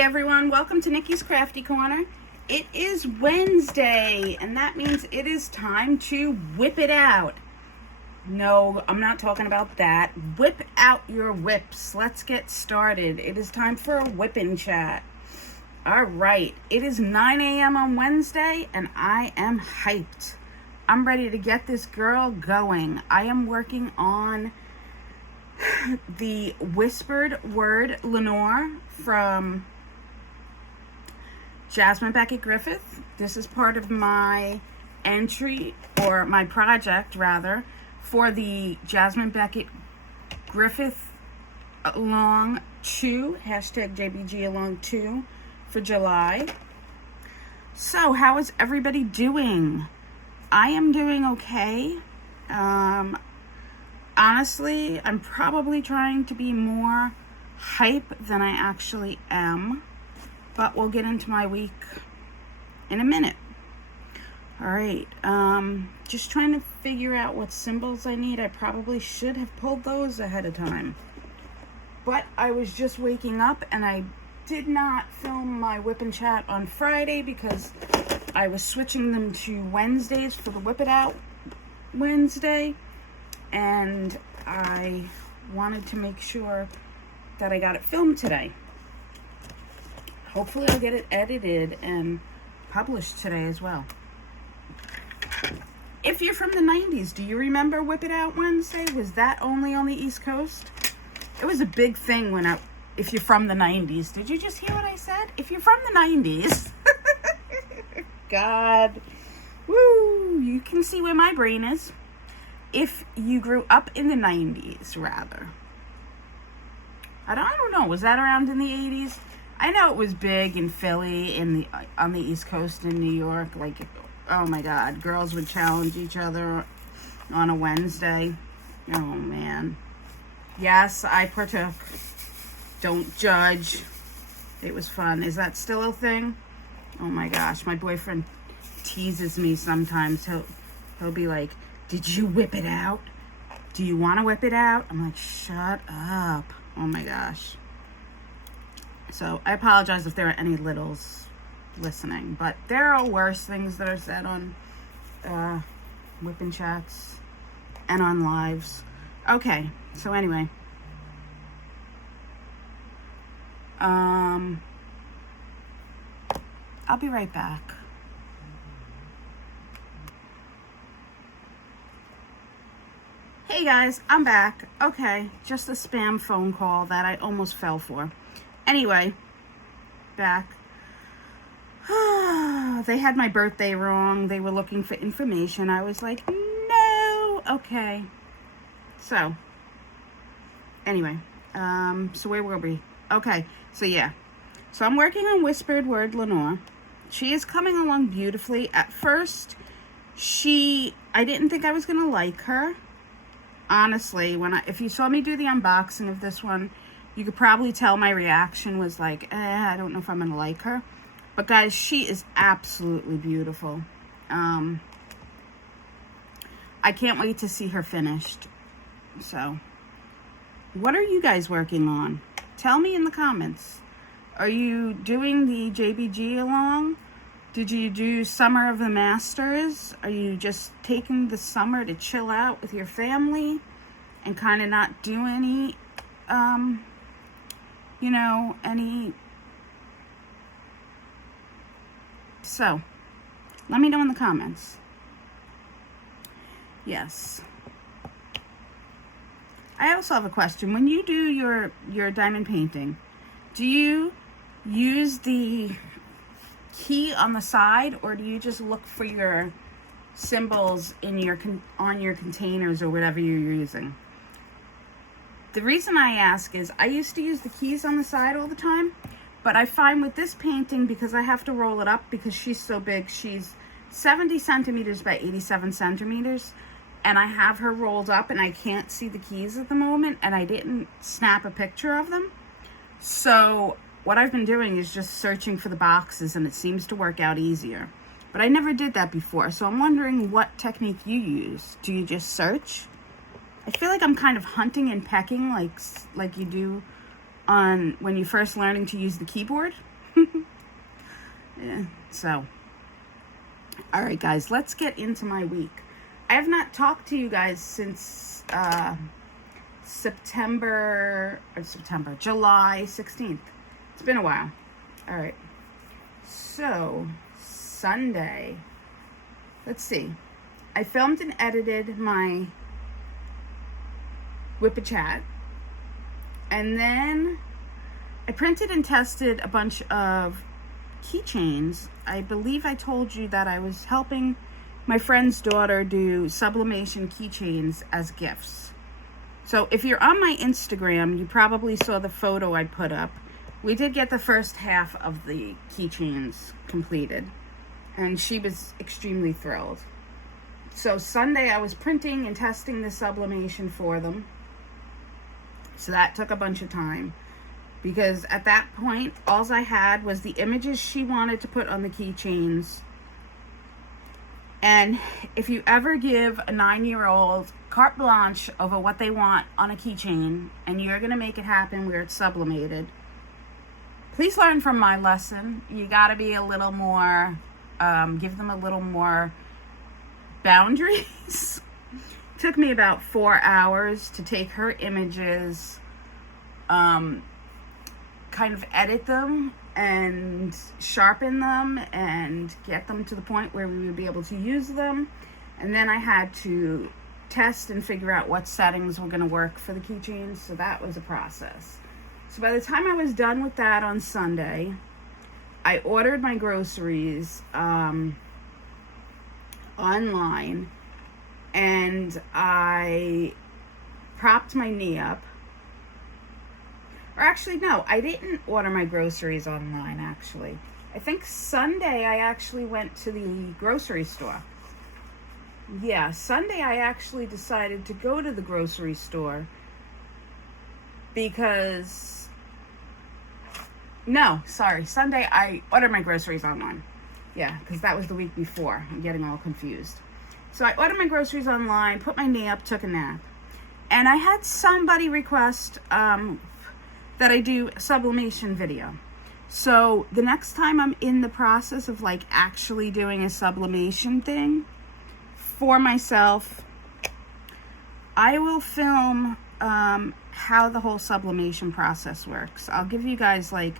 Hey everyone, welcome to Nikki's Crafty Corner. It is Wednesday, and that means it is time to whip it out. No, I'm not talking about that. Whip out your whips. Let's get started. It is time for a Wip N Chat. All right, it is 9 a.m. on Wednesday, and I am hyped. I'm ready to get this girl going. I am working on the Whispered Word Lenore from Jasmine Beckett Griffith. This is part of my entry, or my project rather, for the Jasmine Beckett Griffith Along 2, hashtag JBG Along 2 for July. So how is everybody doing? I am doing okay. Honestly, I'm probably trying to be more hype than I actually am, but we'll get into my week in a minute. All right, just trying to figure out what symbols I need. I probably should have pulled those ahead of time, but I was just waking up and I did not film my Wip N Chat on Friday because I was switching them to Wednesdays for the Whip It Out Wednesday, and I wanted to make sure that I got it filmed today. Hopefully I'll get it edited and published today as well. If you're from the 90s, do you remember Whip It Out Wednesday? Was that only on the East Coast? It was a big thing if you're from the 90s. Did you just hear what I said? If you're from the 90s. God. Woo! You can see where my brain is. If you grew up in the 90s, rather. I don't know. Was that around in the 80s? I know it was big in Philly, on the East Coast in New York. Like, oh my God, girls would challenge each other on a Wednesday. Oh man. Yes, I partook. Don't judge. It was fun. Is that still a thing? Oh my gosh, my boyfriend teases me sometimes. He'll be like, "Did you whip it out? Do you want to whip it out?" I'm like, shut up. Oh my gosh. So I apologize if there are any littles listening, but there are worse things that are said on Wip N Chats and on lives. Okay, so anyway. I'll be right back. Hey guys, I'm back. Okay, just a spam phone call that I almost fell for. Anyway, back. They had my birthday wrong. They were looking for information. I was like, no. Okay. So, anyway, so where were we? Okay, so yeah. So I'm working on Whispered Word Lenore. She is coming along beautifully. At first, I didn't think I was going to like her. Honestly, if you saw me do the unboxing of this one, you could probably tell my reaction was like, I don't know if I'm going to like her. But guys, she is absolutely beautiful. I can't wait to see her finished. So, what are you guys working on? Tell me in the comments. Are you doing the JBG along? Did you do Summer of the Masters? Are you just taking the summer to chill out with your family and kind of not do any, any... So, let me know in the comments. Yes. I also have a question. When you do your diamond painting, do you use the key on the side, or do you just look for your symbols on your containers or whatever you're using? The reason I ask is I used to use the keys on the side all the time, but I find with this painting, because I have to roll it up because she's so big, she's 70 centimeters by 87 centimeters, and I have her rolled up and I can't see the keys at the moment, and I didn't snap a picture of them. So what I've been doing is just searching for the boxes, and it seems to work out easier. But I never did that before, so I'm wondering what technique you use. Do you just search? I feel like I'm kind of hunting and pecking like you do on when you're first learning to use the keyboard. Yeah, so, all right, guys, let's get into my week. I have not talked to you guys since July 16th. It's been a while. All right. So, Sunday, let's see. I filmed and edited my Wip N Chat. And then I printed and tested a bunch of keychains. I believe I told you that I was helping my friend's daughter do sublimation keychains as gifts. So if you're on my Instagram, you probably saw the photo I put up. We did get the first half of the keychains completed, and she was extremely thrilled. So Sunday I was printing and testing the sublimation for them. So that took a bunch of time, because at that point, all I had was the images she wanted to put on the keychains. And if you ever give a 9-year-old carte blanche over what they want on a keychain, and you're going to make it happen where it's sublimated, please learn from my lesson. You got to be a little more, give them a little more boundaries. Took me about 4 hours to take her images, kind of edit them and sharpen them and get them to the point where we would be able to use them. And then I had to test and figure out what settings were going to work for the keychains. So that was a process. So by the time I was done with that on Sunday, I ordered my groceries online, and I propped my knee up. Or actually, no, I didn't order my groceries online, actually. I think Sunday I actually went to the grocery store. Yeah, Sunday I actually decided to go to the grocery store because... No, sorry. Sunday I ordered my groceries online. Yeah, because that was the week before. I'm getting all confused. So I ordered my groceries online, put my knee up, took a nap. And I had somebody request that I do a sublimation video. So the next time I'm in the process of like actually doing a sublimation thing for myself, I will film how the whole sublimation process works. I'll give you guys like,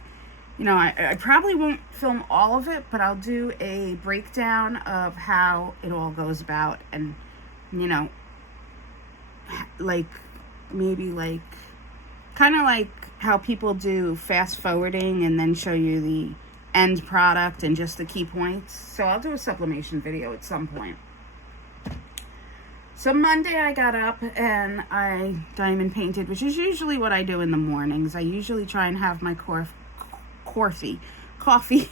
you know, I probably won't film all of it, but I'll do a breakdown of how it all goes about, and, you know, like, maybe like, kind of like how people do fast forwarding and then show you the end product and just the key points. So I'll do a sublimation video at some point. So Monday I got up and I diamond painted, which is usually what I do in the mornings. I usually try and have my coffee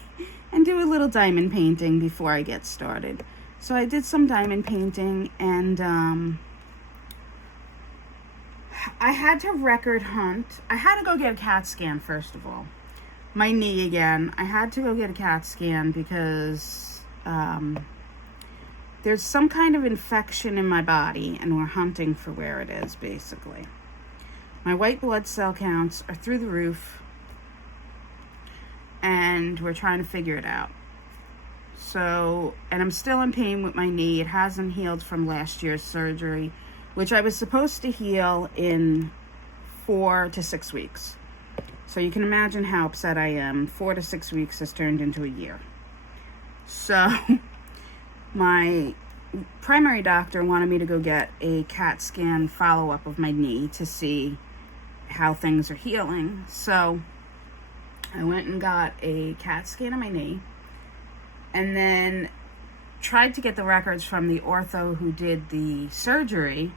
and do a little diamond painting before I get started. So I did some diamond painting, and I had to record hunt. I had to go get a CAT scan first of all. My knee again. I had to go get a CAT scan because there's some kind of infection in my body, and we're hunting for where it is, basically. My white blood cell counts are through the roof, and we're trying to figure it out. So, and I'm still in pain with my knee. It hasn't healed from last year's surgery, which I was supposed to heal in 4 to 6 weeks. So you can imagine how upset I am. 4 to 6 weeks has turned into a year. So my primary doctor wanted me to go get a CAT scan follow-up of my knee to see how things are healing. So I went and got a CAT scan of my knee, and then tried to get the records from the ortho who did the surgery.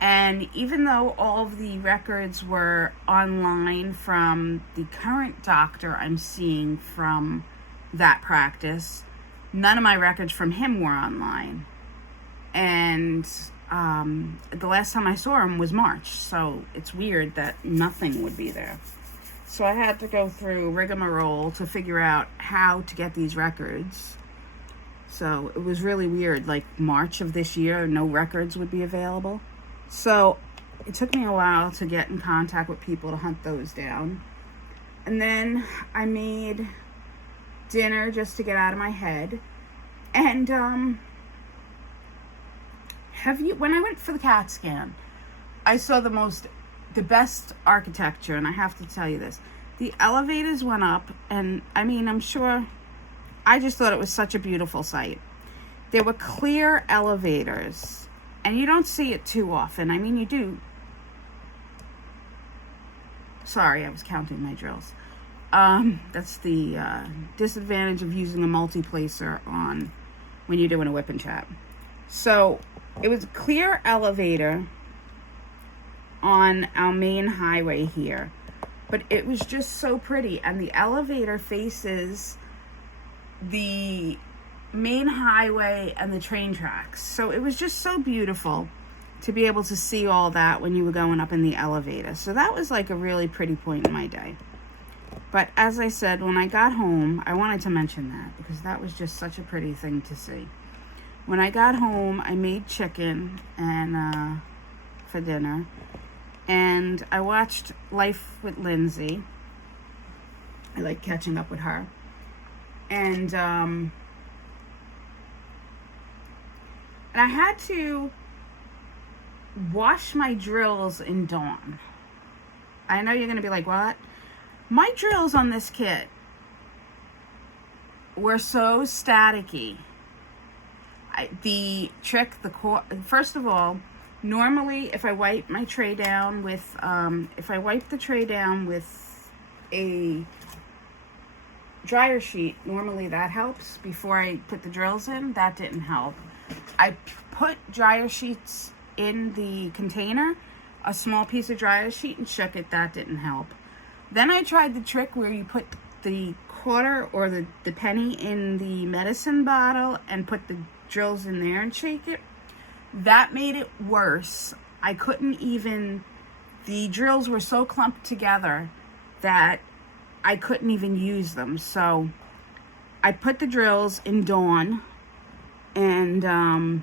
And even though all of the records were online from the current doctor I'm seeing from that practice, none of my records from him were online. And the last time I saw him was March, so it's weird that nothing would be there. So I had to go through rigmarole to figure out how to get these records. So it was really weird, like March of this year, no records would be available. So it took me a while to get in contact with people to hunt those down. And then I made dinner just to get out of my head. And when I went for the CAT scan, I saw the best architecture, and I have to tell you this. The elevators went up, and I mean, I'm sure, I just thought it was such a beautiful sight. There were clear elevators, and you don't see it too often. I mean, you do. Sorry, I was counting my drills. That's the disadvantage of using a multi-placer on when you're doing a Wip N Chat. So it was a clear elevator on our main highway here, but it was just so pretty, and the elevator faces the main highway and the train tracks, so it was just so beautiful to be able to see all that when you were going up in the elevator. So that was like a really pretty point in my day. But as I said, when I got home, I wanted to mention that because that was just such a pretty thing to see. When I got home, I made chicken and for dinner, and I watched Life with Lindsay. I like catching up with her. And I had to wash my drills in Dawn. I know you're going to be like, what? My drills on this kit were so staticky. First of all, normally if I wipe my tray down with, if I wipe the tray down with a dryer sheet, normally that helps before I put the drills in. That didn't help. I put dryer sheets in the container, a small piece of dryer sheet, and shook it. That didn't help. Then I tried the trick where you put the quarter or the penny in the medicine bottle and put the drills in there and shake it. That made it worse. I couldn't even, the drills were so clumped together that I couldn't even use them. So I put the drills in Dawn and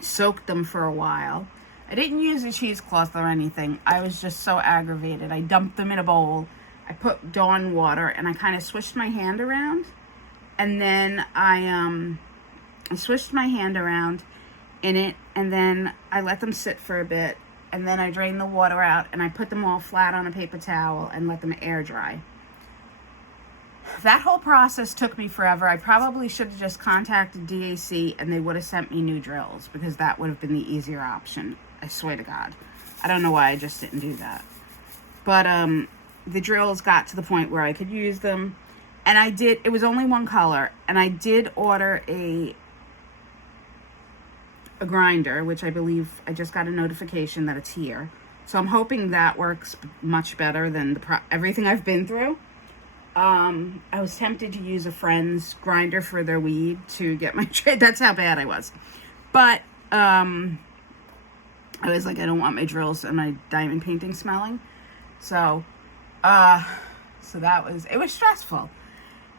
soaked them for a while. I didn't use a cheesecloth or anything. I was just so aggravated. I dumped them in a bowl. I put Dawn water and I kind of swished my hand around. And then I swished my hand around in it, and then I let them sit for a bit, and then I drained the water out and I put them all flat on a paper towel and let them air dry. That whole process took me forever. I probably should have just contacted DAC and they would have sent me new drills because that would have been the easier option. I swear to God. I don't know why I just didn't do that. But the drills got to the point where I could use them. And I did, it was only one color, and I did order a grinder, which I believe I just got a notification that it's here. So I'm hoping that works much better than everything I've been through. I was tempted to use a friend's grinder for their weed to get my trade. That's how bad I was. But I was like, I don't want my drills and my diamond painting smelling. So that was, it was stressful.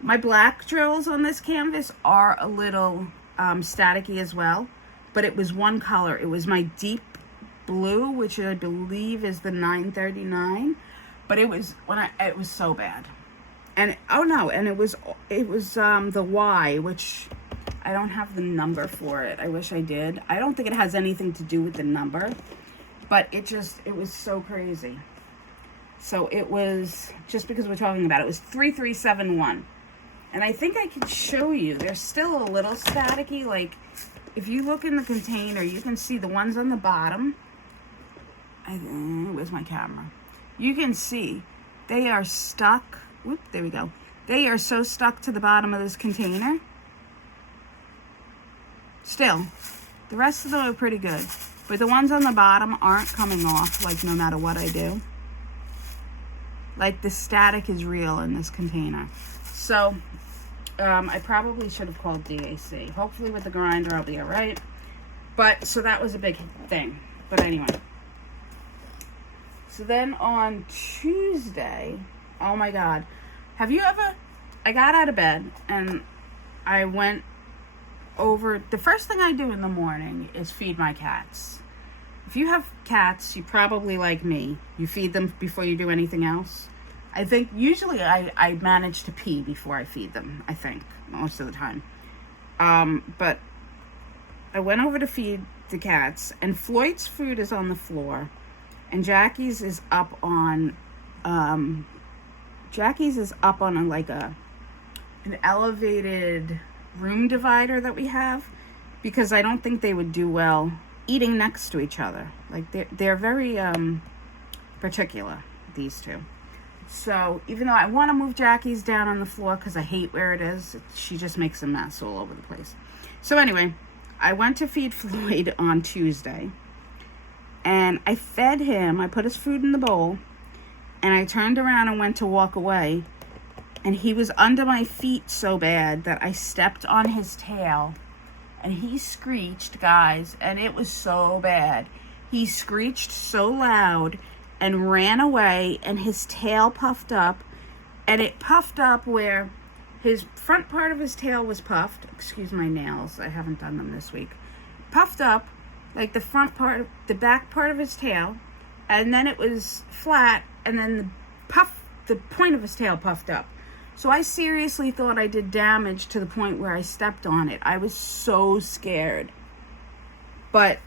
My black drills on this canvas are a little staticky as well, but it was one color. It was my deep blue, which I believe is the 939, but it was it was so bad. And it was the Y, which I don't have the number for it. I wish I did. I don't think it has anything to do with the number, but it was so crazy. So it was, just because we're talking about it, was 3371. And I think I can show you. They're still a little staticky. Like, if you look in the container, you can see the ones on the bottom. Where's my camera? You can see they are stuck. Whoop, there we go. They are so stuck to the bottom of this container. Still, the rest of them are pretty good. But the ones on the bottom aren't coming off, like, no matter what I do. Like, the static is real in this container. So, I probably should have called DAC. Hopefully with the grinder I'll be all right. But, so that was a big thing. But anyway. So then on Tuesday, oh my God. I got out of bed and I went over, the first thing I do in the morning is feed my cats. If you have cats, you probably, like me, you feed them before you do anything else. I think usually I manage to pee before I feed them, I think, most of the time. But I went over to feed the cats, and Floyd's food is on the floor, and Jackie's is up on, an elevated room divider that we have, because I don't think they would do well eating next to each other. Like, they're very particular, these two. So even though I want to move Jackie's down on the floor because I hate where it is, she just makes a mess all over the place. So anyway, I went to feed Floyd on Tuesday, and I fed him. I put his food in the bowl, and I turned around and went to walk away, and he was under my feet so bad that I stepped on his tail, and he screeched, guys, and it was so bad. He screeched so loud and ran away, and his tail puffed up, and it puffed up where his front part of his tail was puffed. Excuse my nails, I haven't done them this week. Puffed up, like the the back part of his tail, and then it was flat, and then the point of his tail puffed up. So I seriously thought I did damage to the point where I stepped on it. I was so scared. But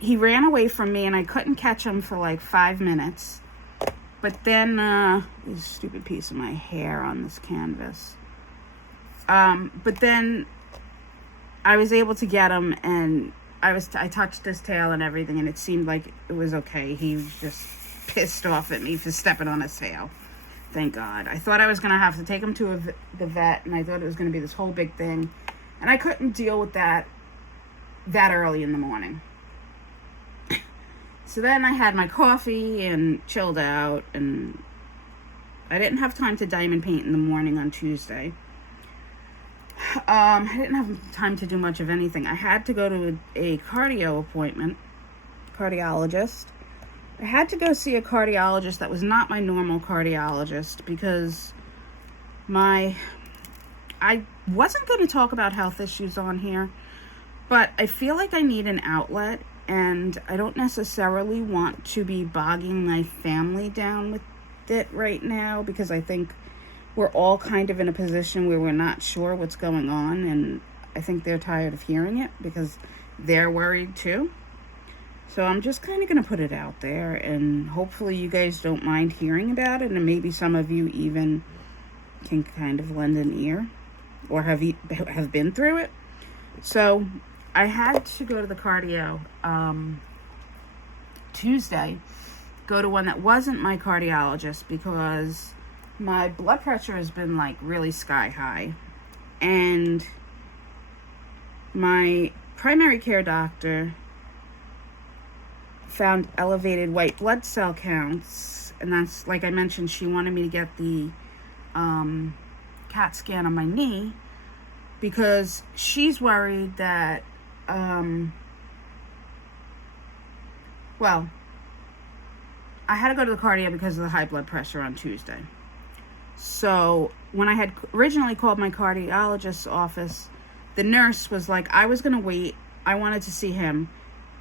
he ran away from me, and I couldn't catch him for like 5 minutes. But then, this stupid piece of my hair on this canvas. But then I was able to get him, and I touched his tail and everything, and it seemed like it was okay. He was just pissed off at me for stepping on his tail. Thank God. I thought I was going to have to take him to the vet, and I thought it was going to be this whole big thing. And I couldn't deal with that early in the morning. So then I had my coffee and chilled out, and I didn't have time to diamond paint in the morning on Tuesday. I didn't have time to do much of anything. I had to go to a cardiologist. I had to go see a cardiologist that was not my normal cardiologist, because I wasn't going to talk about health issues on here, but I feel like I need an outlet, and I don't necessarily want to be bogging my family down with it right now, because I think we're all kind of in a position where we're not sure what's going on, and I think they're tired of hearing it because they're worried too. So I'm just kind of going to put it out there, and hopefully you guys don't mind hearing about it, and maybe some of you even can kind of lend an ear or have been through it. So I had to go to the cardio Tuesday, go to one that wasn't my cardiologist, because my blood pressure has been like really sky high, and my primary care doctor found elevated white blood cell counts, and that's, like I mentioned, she wanted me to get the CAT scan on my knee, because she's worried that well, I had to go to the cardio because of the high blood pressure on Tuesday. So when I had originally called my cardiologist's office, the nurse was like, I was going to wait. I wanted to see him.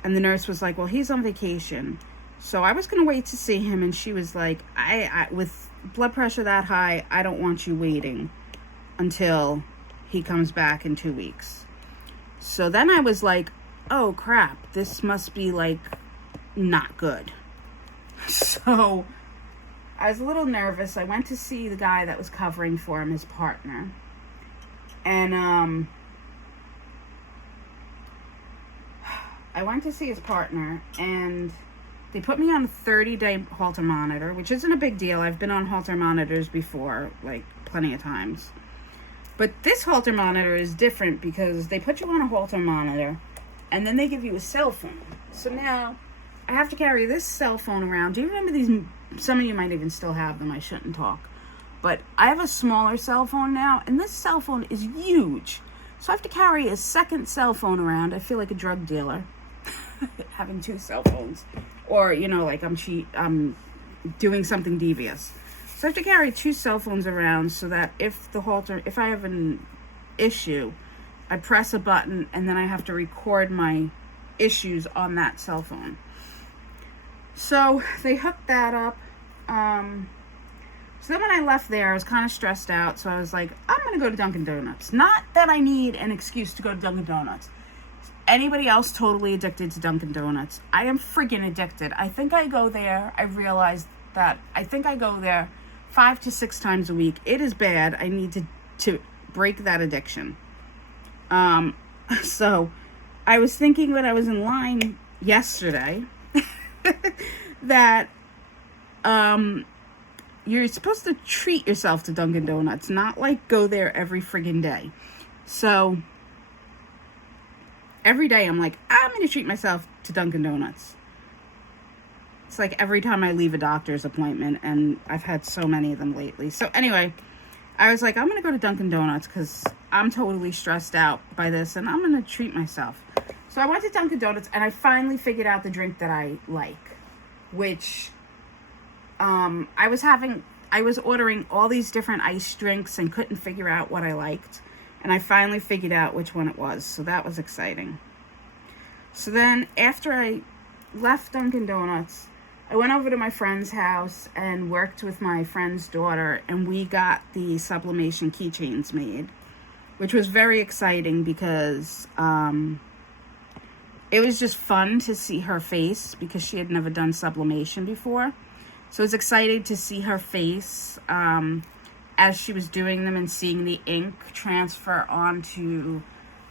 And the nurse was like, well, he's on vacation. So I was going to wait to see him. And she was like, I with blood pressure that high, I don't want you waiting until he comes back in 2 weeks. So then I was like, oh crap, this must be like not good. So I was a little nervous. I went to see the guy that was covering for him, his partner. And I went to see his partner, and they put me on a 30-day Holter monitor, which isn't a big deal. I've been on Holter monitors before, like plenty of times. But this Holter monitor is different, because they put you on a Holter monitor, and then they give you a cell phone. So now I have to carry this cell phone around. Do you remember these? Some of you might even still have them. I shouldn't talk. But I have a smaller cell phone now, and this cell phone is huge. So I have to carry a second cell phone around. I feel like a drug dealer having two cell phones. Or, you know, like I'm doing something devious. So I have to carry two cell phones around so that if I have an issue, I press a button and then I have to record my issues on that cell phone. So they hooked that up. So then when I left there, I was kind of stressed out. So I was like, I'm going to go to Dunkin' Donuts. Not that I need an excuse to go to Dunkin' Donuts. Anybody else totally addicted to Dunkin' Donuts? I am freaking addicted. I think I go there. I realized that I think I go there 5 to 6 times a week. It is bad. I need to break that addiction. So I was thinking when I was in line yesterday that you're supposed to treat yourself to Dunkin' Donuts, not like go there every friggin' day. So every day I'm like, I'm going to treat myself to Dunkin' Donuts. It's like every time I leave a doctor's appointment, and I've had so many of them lately. So anyway, I was like, I'm going to go to Dunkin' Donuts because I'm totally stressed out by this, and I'm going to treat myself. So I went to Dunkin' Donuts, and I finally figured out the drink that I like, which I was ordering all these different iced drinks and couldn't figure out what I liked. And I finally figured out which one it was. So that was exciting. So then after I left Dunkin' Donuts, I went over to my friend's house and worked with my friend's daughter. And we got the sublimation keychains made, which was very exciting because it was just fun to see her face because she had never done sublimation before. So it was exciting to see her face as she was doing them and seeing the ink transfer onto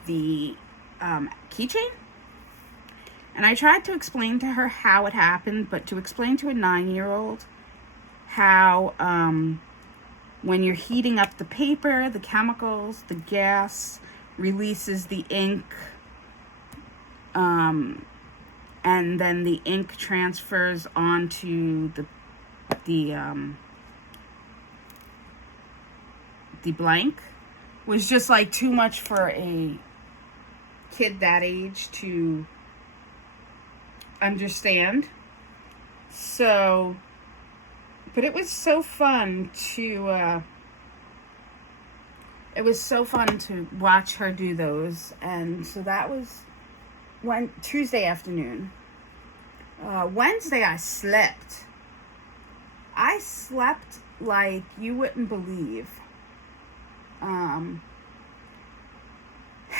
the keychain. And I tried to explain to her how it happened, but to explain to a 9-year-old how when you're heating up the paper, the chemicals, the gas releases the ink, and then the ink transfers onto the blank, was just like too much for a kid that age to understand. So, but it was so fun to watch her do those. And so that was Tuesday afternoon. Wednesday I slept like you wouldn't believe. And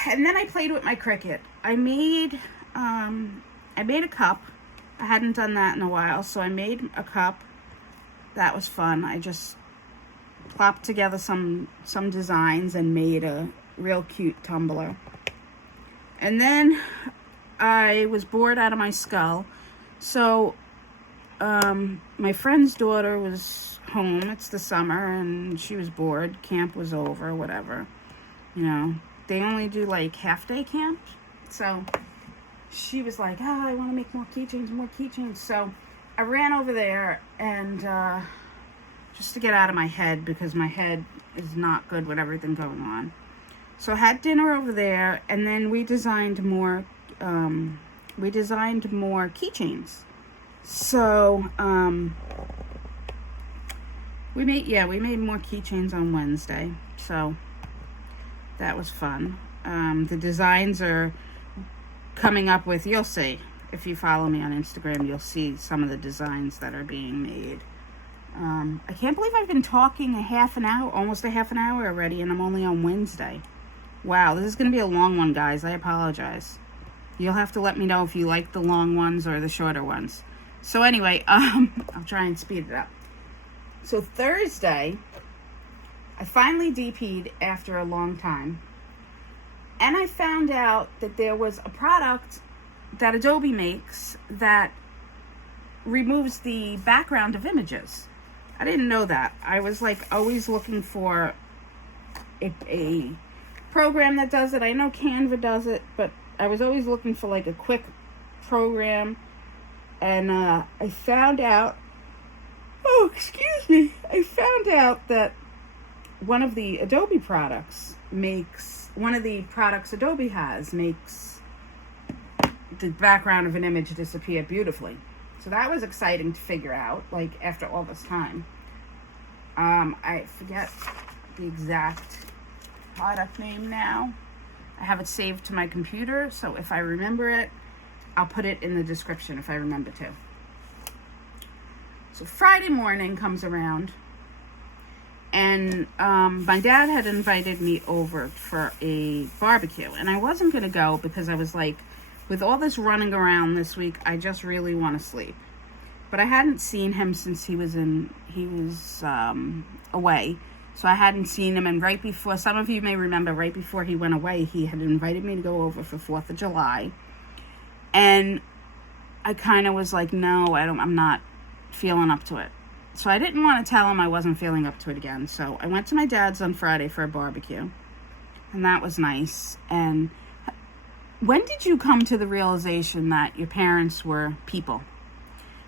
then I played with my Cricut. I made a cup. I hadn't done that in a while, so I made a cup. That was fun. I just plopped together some designs and made a real cute tumbler. And then I was bored out of my skull. So my friend's daughter was home. It's the summer, and she was bored. Camp was over, whatever. You know, they only do like half-day camp. So she was like, I want to make more keychains. So I ran over there and just to get out of my head, because my head is not good with everything going on. So I had dinner over there, and then we designed more keychains. So we made more keychains on Wednesday. So that was fun. The designs are coming up with, you'll see. If you follow me on Instagram, you'll see some of the designs that are being made. I can't believe I've been talking almost a half an hour already, and I'm only on Wednesday. Wow, this is going to be a long one, guys. I apologize. You'll have to let me know if you like the long ones or the shorter ones. So anyway, I'll try and speed it up. So Thursday, I finally DP'd after a long time. And I found out that there was a product that Adobe makes that removes the background of images. I didn't know that. I was like always looking for a program that does it. I know Canva does it, but I was always looking for like a quick program. And I found out, I found out that one of the Adobe products makes the background of an image disappear beautifully. So that was exciting to figure out, like, after all this time. I forget the exact product name now. I have it saved to my computer, so if I remember it, I'll put it in the description if I remember to. So Friday morning comes around, And my dad had invited me over for a barbecue. And I wasn't going to go because I was like, with all this running around this week, I just really want to sleep. But I hadn't seen him since he was away. So I hadn't seen him. And right before, some of you may remember, right before he went away, he had invited me to go over for 4th of July. And I kind of was like, no, I'm not feeling up to it. So I didn't want to tell him I wasn't feeling up to it again. So I went to my dad's on Friday for a barbecue. And that was nice. And when did you come to the realization that your parents were people?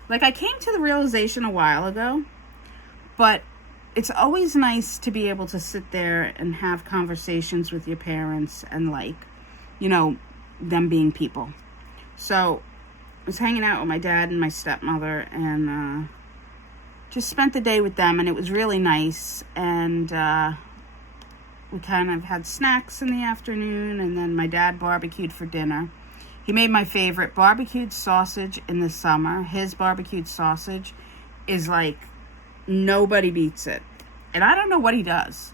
Like, I came to the realization a while ago, but it's always nice to be able to sit there and have conversations with your parents and, like, you know, them being people. So I was hanging out with my dad and my stepmother and just spent the day with them, and it was really nice. And we kind of had snacks in the afternoon, and then my dad barbecued for dinner. He made my favorite barbecued sausage in the summer. His barbecued sausage is like, nobody beats it. And I don't know what he does,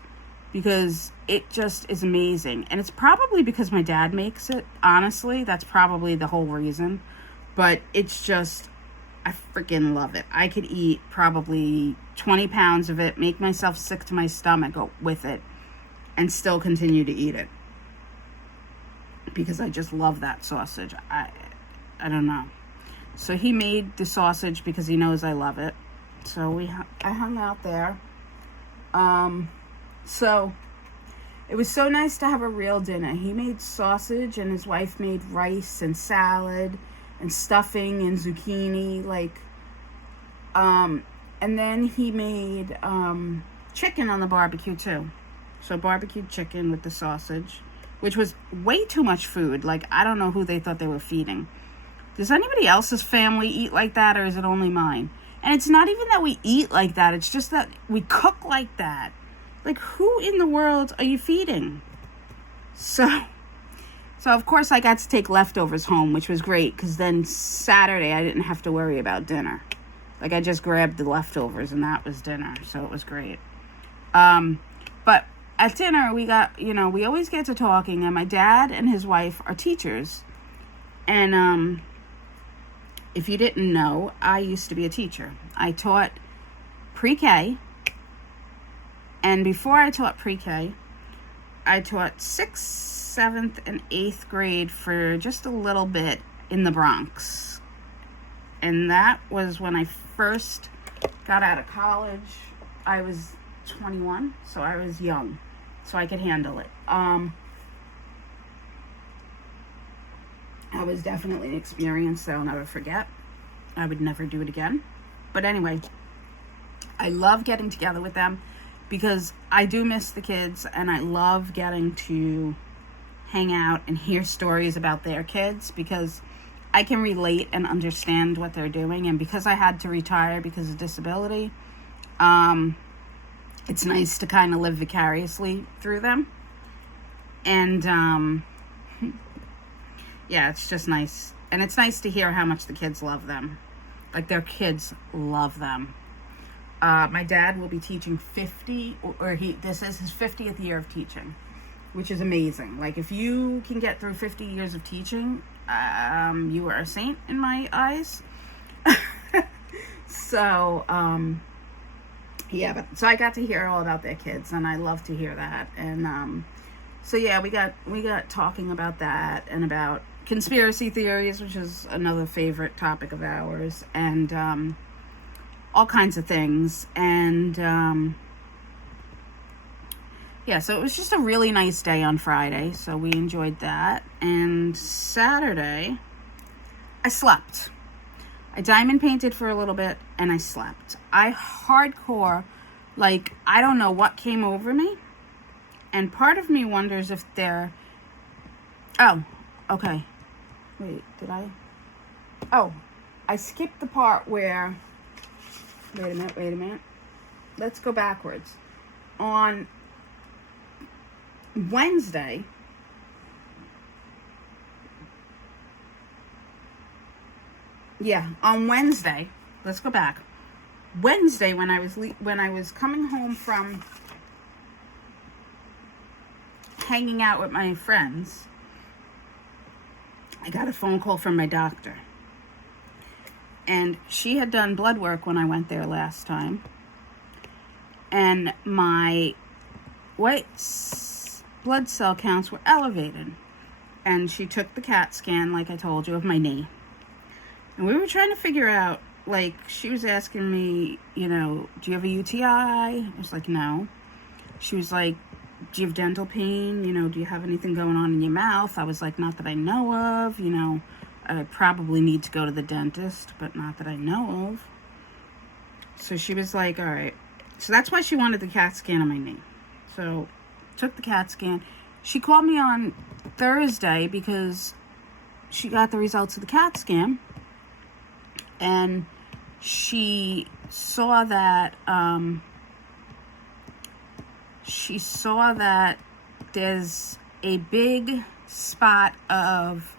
because it just is amazing. And it's probably because my dad makes it. Honestly, that's probably the whole reason. But it's just, I freaking love it. I could eat probably 20 pounds of it, make myself sick to my stomach with it, and still continue to eat it. Because I just love that sausage. I don't know. So he made the sausage because he knows I love it. So I hung out there. So it was so nice to have a real dinner. He made sausage and his wife made rice and salad and stuffing and zucchini, like, and then he made chicken on the barbecue too. So barbecued chicken with the sausage, which was way too much food. Like, I don't know who they thought they were feeding. Does anybody else's family eat like that, or is it only mine? And it's not even that we eat like that. It's just that we cook like that. Like, who in the world are you feeding? So of course I got to take leftovers home, which was great, because then Saturday I didn't have to worry about dinner. Like, I just grabbed the leftovers and that was dinner. So it was great. But at dinner, we got, we always get to talking, and my dad and his wife are teachers. And if you didn't know, I used to be a teacher. I taught pre-K, and before I taught pre-K, I taught 6th, 7th, and 8th grade for just a little bit in the Bronx. And that was when I first got out of college. I was 21, so I was young, so I could handle it. I was definitely an experience that I'll never forget. I would never do it again. But anyway, I love getting together with them because I do miss the kids, and I love getting to hang out and hear stories about their kids, because I can relate and understand what they're doing. And because I had to retire because of disability, it's nice to kind of live vicariously through them. And yeah, it's just nice. And it's nice to hear how much the kids love them. Like, their kids love them. My dad will be teaching 50, this is his 50th year of teaching, which is amazing. Like, if you can get through 50 years of teaching, you are a saint in my eyes. So, yeah, so I got to hear all about their kids, and I love to hear that. And so yeah, we got talking about that, and about conspiracy theories, which is another favorite topic of ours, and all kinds of things. And yeah, so it was just a really nice day on Friday, so we enjoyed that. And Saturday, I slept. I diamond painted for a little bit, and I slept. I hardcore, like, I don't know what came over me. And part of me wonders if they're... Oh, okay. Wait, did I? Oh, I skipped the part where... Wait a minute. Let's go backwards. On Wednesday... Yeah, on Wednesday, let's go back. Wednesday, when I was coming home from hanging out with my friends, I got a phone call from my doctor. And she had done blood work when I went there last time. And my white blood cell counts were elevated. And she took the CAT scan, like I told you, of my knee. And we were trying to figure out, like, she was asking me, you know, do you have a UTI? I was like, no. She was like, do you have dental pain? You know, do you have anything going on in your mouth? I was like, not that I know of. You know, I probably need to go to the dentist, but not that I know of. So she was like, all right. So that's why she wanted the CAT scan on my knee. So took the CAT scan. She called me on Thursday because she got the results of the CAT scan. And she saw that, there's a big spot of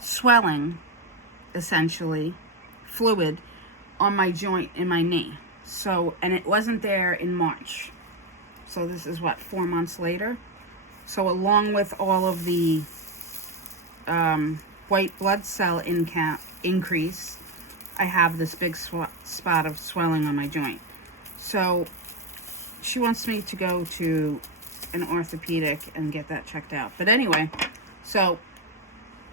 swelling, essentially, fluid, on my joint in my knee. So, and it wasn't there in March. So this is what, 4 months later? So along with all of the white blood cell increase, I have this big spot of swelling on my joint. So she wants me to go to an orthopedic and get that checked out. But anyway, so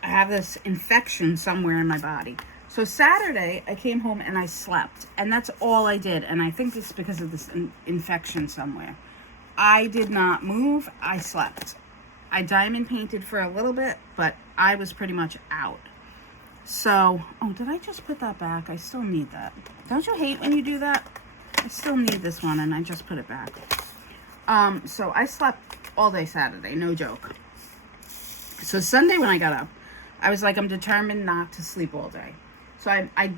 I have this infection somewhere in my body. So Saturday, I came home and I slept. And that's all I did. And I think it's because of this infection somewhere. I did not move. I slept. I diamond painted for a little bit, but I was pretty much out. So, oh, did I just put that back? I still need that. Don't you hate when you do that? I still need this one, and I just put it back. So I slept all day Saturday, no joke. So Sunday when I got up, I was like, I'm determined not to sleep all day. So I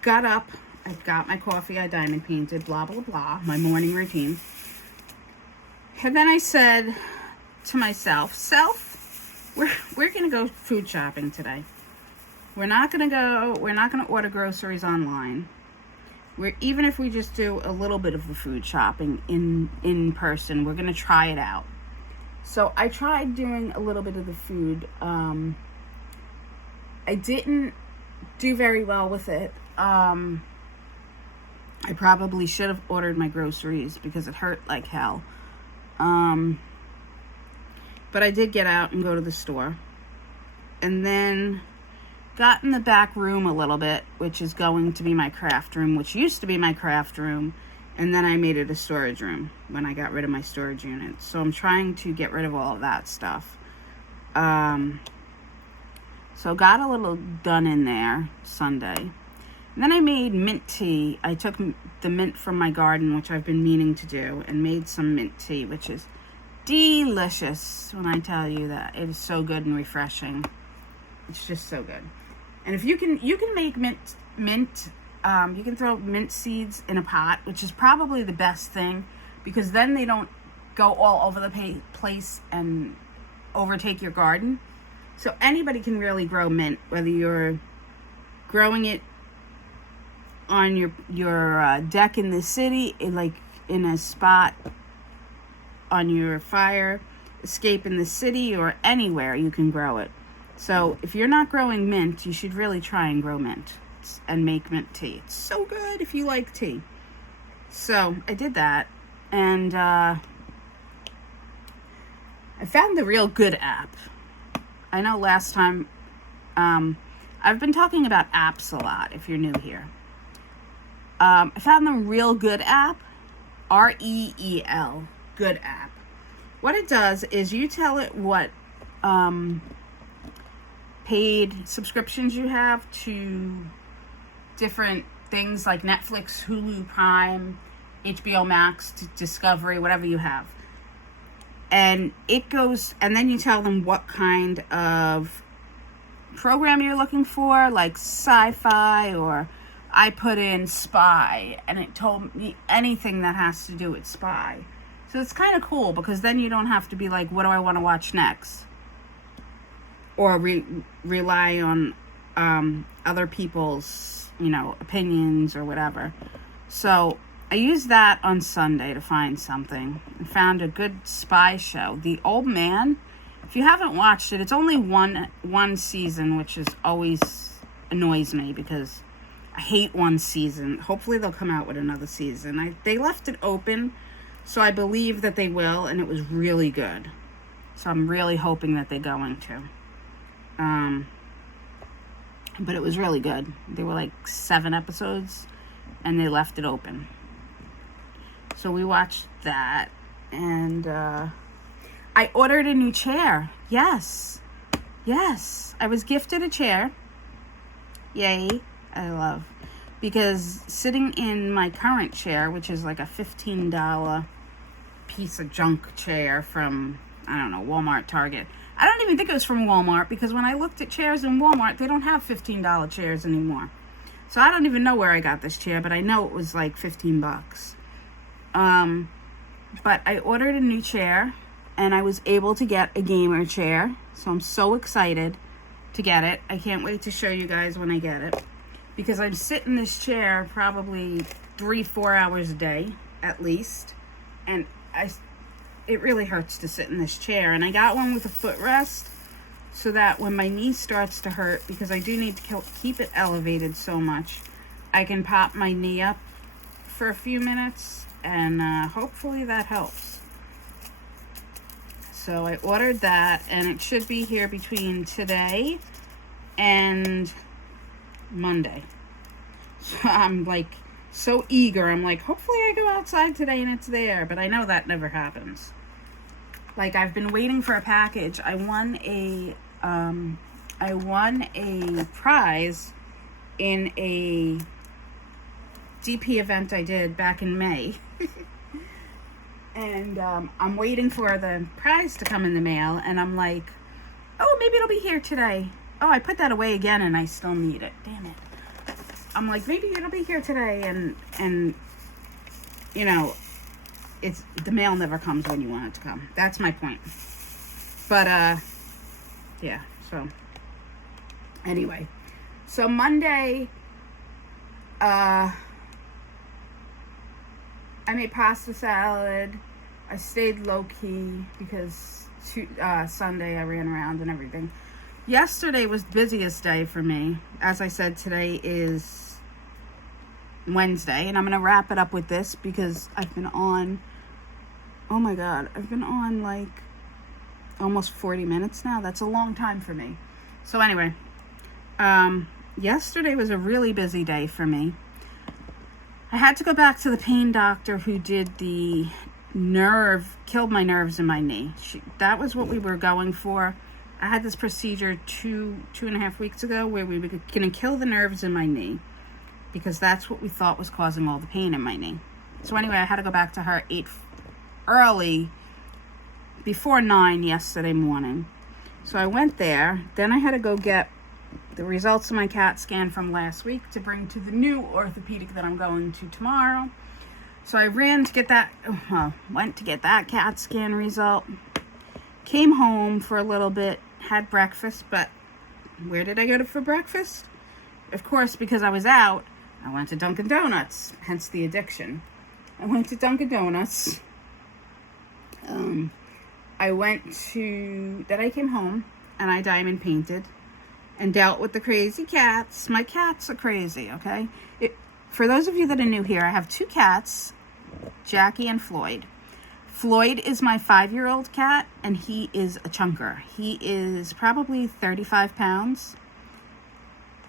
got up, I got my coffee, I diamond painted, blah, blah, blah, my morning routine. And then I said to myself, we're going to go food shopping today. We're not going to order groceries online. Even if we just do a little bit of the food shopping in person, we're going to try it out. So I tried doing a little bit of the food. I didn't do very well with it. I probably should have ordered my groceries because it hurt like hell. But I did get out and go to the store. And then got in the back room a little bit, which is going to be my craft room, which used to be my craft room. And then I made it a storage room when I got rid of my storage unit. So I'm trying to get rid of all of that stuff. So got a little done in there Sunday. And then I made mint tea. I took the mint from my garden, which I've been meaning to do, and made some mint tea, which is delicious when I tell you that. It is so good and refreshing. It's just so good. And if you can make mint, you can throw mint seeds in a pot, which is probably the best thing, because then they don't go all over the place and overtake your garden. So anybody can really grow mint, whether you're growing it on your deck in the city, in a spot on your fire escape in the city, or anywhere you can grow it. So if you're not growing mint, you should really try and grow mint and make mint tea. It's so good if you like tea. So I did that, and I found the Real Good app. I know last time, I've been talking about apps a lot if you're new here. I found the Real Good app, REEL, Good app. What it does is you tell it what paid subscriptions you have to different things like Netflix, Hulu, Prime, HBO Max, Discovery, whatever you have. And it goes, and then you tell them what kind of program you're looking for, like sci-fi, or I put in spy, and it told me anything that has to do with spy. So it's kind of cool, because then you don't have to be like, what do I want to watch next? Or rely on other people's, opinions or whatever. So I used that on Sunday to find something. I found a good spy show. The Old Man. If you haven't watched it, it's only one season, which is always annoys me because I hate one season. Hopefully they'll come out with another season. They left it open, so I believe that they will, and it was really good. So I'm really hoping that they're going to. But it was really good. There were like 7 episodes, and they left it open. So we watched that, and I ordered a new chair. Yes. I was gifted a chair. Yay. I love. Because sitting in my current chair, which is like a $15 piece of junk chair from, I don't know, Walmart, Target. I don't even think it was from Walmart, because when I looked at chairs in Walmart, they don't have $15 chairs anymore. So I don't even know where I got this chair, but I know it was like $15. But I ordered a new chair, and I was able to get a gamer chair. So I'm so excited to get it. I can't wait to show you guys when I get it, because I'm sitting in this chair probably 3-4 hours a day at least, and it really hurts to sit in this chair. And I got one with a footrest so that when my knee starts to hurt, because I do need to keep it elevated so much, I can pop my knee up for a few minutes, and hopefully that helps. So I ordered that, and it should be here between today and Monday. So I'm like so eager. I'm like, hopefully I go outside today and it's there, but I know that never happens. Like, I've been waiting for a package. I won a prize in a DP event I did back in May. And I'm waiting for the prize to come in the mail, and I'm like, oh, maybe it'll be here today. Oh, I put that away again, and I still need it. Damn it. I'm like, maybe it'll be here today, and you know, it's the mail never comes when you want it to come. That's my point. But yeah. So anyway, so Monday, I made pasta salad. I stayed low-key because Sunday I ran around and everything. Yesterday was the busiest day for me. As I said, today is Wednesday, and I'm going to wrap it up with this because I've been on, oh my God, I've been on like almost 40 minutes now. That's a long time for me. So anyway, yesterday was a really busy day for me. I had to go back to the pain doctor who did the killed my nerves in my knee. That was what we were going for. I had this procedure two and a half weeks ago where we were going to kill the nerves in my knee because that's what we thought was causing all the pain in my knee. So anyway, I had to go back to her early, before 9 yesterday morning. So I went there. Then I had to go get the results of my CAT scan from last week to bring to the new orthopedic that I'm going to tomorrow. So I went to get that CAT scan result. Came home for a little bit, had breakfast, but where did I go for breakfast? Of course, because I was out, I went to Dunkin' Donuts, hence the addiction. I went to Dunkin' Donuts. Then I came home and I diamond painted and dealt with the crazy cats. My cats are crazy, okay? For those of you that are new here, I have 2 cats, Jackie and Floyd. Floyd is my 5-year-old cat, and he is a chunker. He is probably 35 pounds,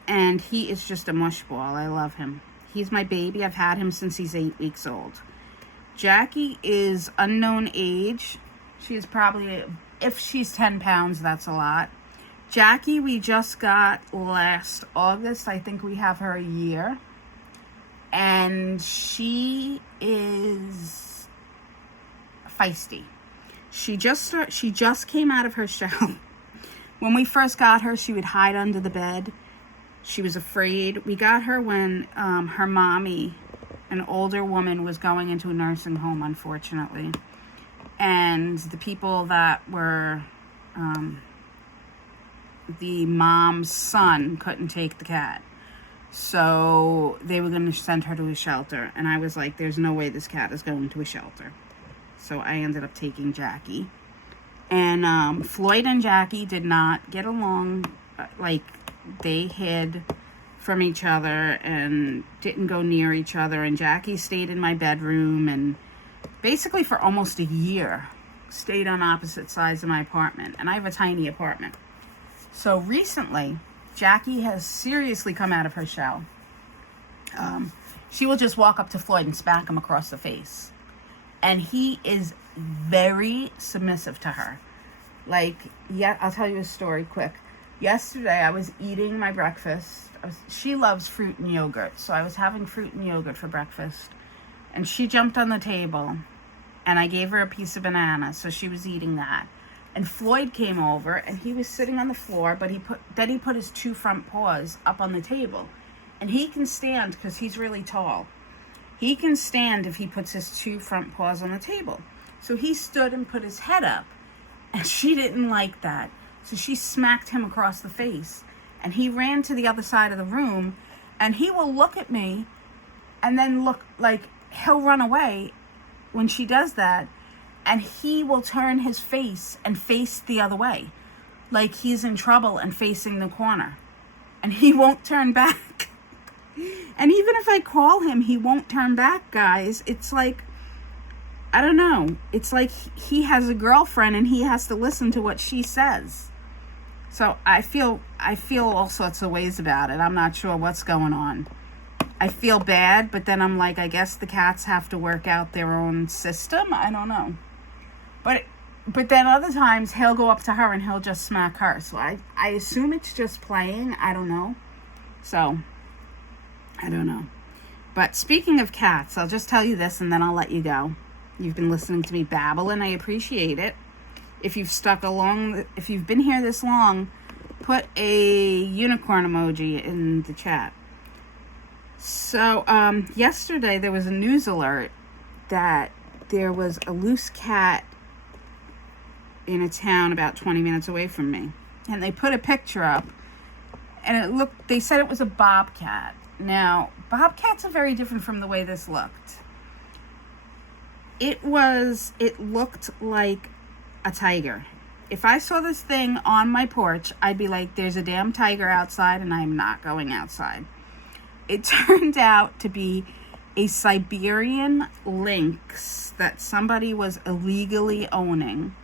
and he is just a mush ball. I love him. He's my baby. I've had him since he's 8 weeks old. Jackie is unknown age. She's probably, if she's 10 pounds, that's a lot. Jackie, we just got last August. I think we have her a year. And she is feisty. She just came out of her shell. When we first got her, she would hide under the bed. She was afraid. We got her when her mommy, an older woman, was going into a nursing home, unfortunately. And the people that were the mom's son couldn't take the cat. So they were going to send her to a shelter. And I was like, there's no way this cat is going to a shelter. So I ended up taking Jackie. And Floyd and Jackie did not get along. Like, they hid from each other and didn't go near each other. And Jackie stayed in my bedroom and basically for almost a year stayed on opposite sides of my apartment. And I have a tiny apartment. So recently, Jackie has seriously come out of her shell. She will just walk up to Floyd and smack him across the face. And he is very submissive to her. Like, yeah, I'll tell you a story quick. Yesterday, I was eating my breakfast. She loves fruit and yogurt, so I was having fruit and yogurt for breakfast. And she jumped on the table, and I gave her a piece of banana, so she was eating that. And Floyd came over, and he was sitting on the floor, but he put his 2 front paws up on the table. And he can stand, because he's really tall. He can stand if he puts his 2 front paws on the table. So he stood and put his head up, and she didn't like that. So she smacked him across the face. And he ran to the other side of the room, and he will look at me, and then look like he'll run away when she does that. And he will turn his face and face the other way, like he's in trouble and facing the corner. And he won't turn back. And even if I call him, he won't turn back, guys. It's like, I don't know. It's like he has a girlfriend and he has to listen to what she says. So I feel all sorts of ways about it. I'm not sure what's going on. I feel bad, but then I'm like, I guess the cats have to work out their own system. I don't know. But then other times he'll go up to her and he'll just smack her. So I assume it's just playing. I don't know. So, I don't know. But speaking of cats, I'll just tell you this and then I'll let you go. You've been listening to me babble and I appreciate it. If you've been here this long, put a unicorn emoji in the chat. So, yesterday there was a news alert that there was a loose cat in a town about 20 minutes away from me. And they put a picture up and they said it was a bobcat. Now, bobcats are very different from the way this looked. It looked like a tiger. If I saw this thing on my porch, I'd be like, there's a damn tiger outside and I'm not going outside. It turned out to be a Siberian lynx that somebody was illegally owning.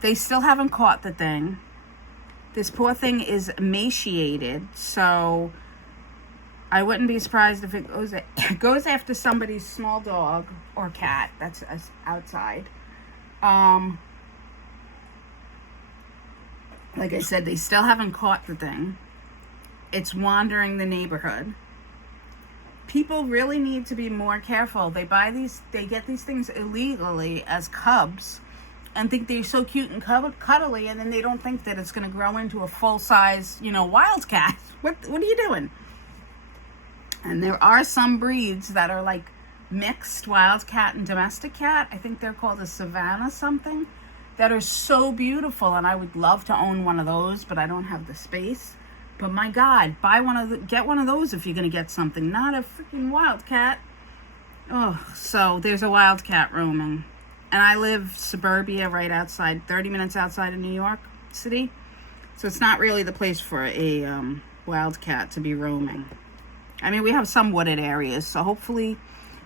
They still haven't caught the thing. This poor thing is emaciated, so I wouldn't be surprised if it goes after somebody's small dog or cat that's outside. Like I said, they still haven't caught the thing. It's wandering the neighborhood. People really need to be more careful. They get these things illegally as cubs and think they're so cute and cuddly, and then they don't think that it's going to grow into a full-size, wildcat. What are you doing? And there are some breeds that are like mixed wildcat and domestic cat. I think they're called a Savannah something, that are so beautiful, and I would love to own one of those, but I don't have the space. But my God, get one of those if you're going to get something, not a freaking wildcat. Oh, so there's a wildcat roaming. And I live suburbia right outside, 30 minutes outside of New York City. So it's not really the place for a wildcat to be roaming. I mean, we have some wooded areas, so hopefully,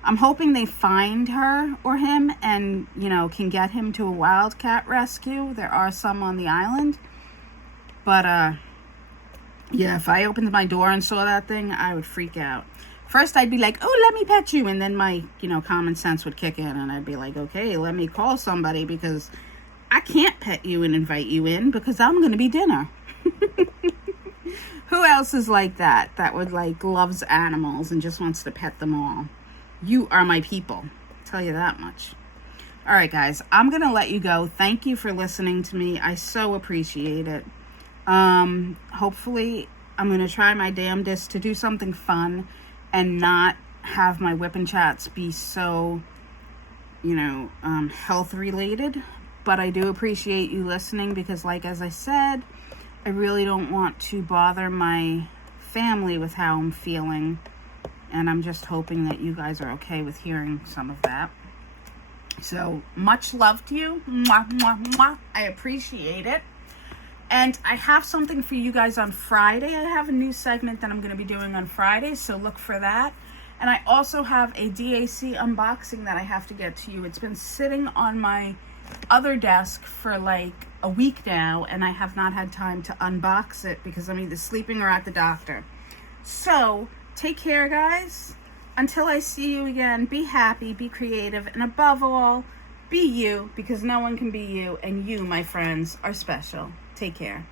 I'm hoping they find her or him and, can get him to a wildcat rescue. There are some on the island. But, yeah, if I opened my door and saw that thing, I would freak out. First, I'd be like, oh, let me pet you. And then my, common sense would kick in. And I'd be like, okay, let me call somebody because I can't pet you and invite you in because I'm going to be dinner. Who else is like that? That would loves animals and just wants to pet them all. You are my people. I'll tell you that much. All right, guys, I'm going to let you go. Thank you for listening to me. I so appreciate it. Hopefully, I'm going to try my damnedest to do something fun and not have my Wip N Chats be so, health related. But I do appreciate you listening because, as I said, I really don't want to bother my family with how I'm feeling. And I'm just hoping that you guys are okay with hearing some of that. So, much love to you. Mwah, mwah, mwah. I appreciate it. And I have something for you guys on Friday. I have a new segment that I'm going to be doing on Friday, so look for that. And I also have a DAC unboxing that I have to get to you. It's been sitting on my other desk for like a week now, and I have not had time to unbox it because I'm either sleeping or at the doctor. So, take care, guys. Until I see you again, be happy, be creative, and above all, be you, because no one can be you, and you, my friends, are special. Take care.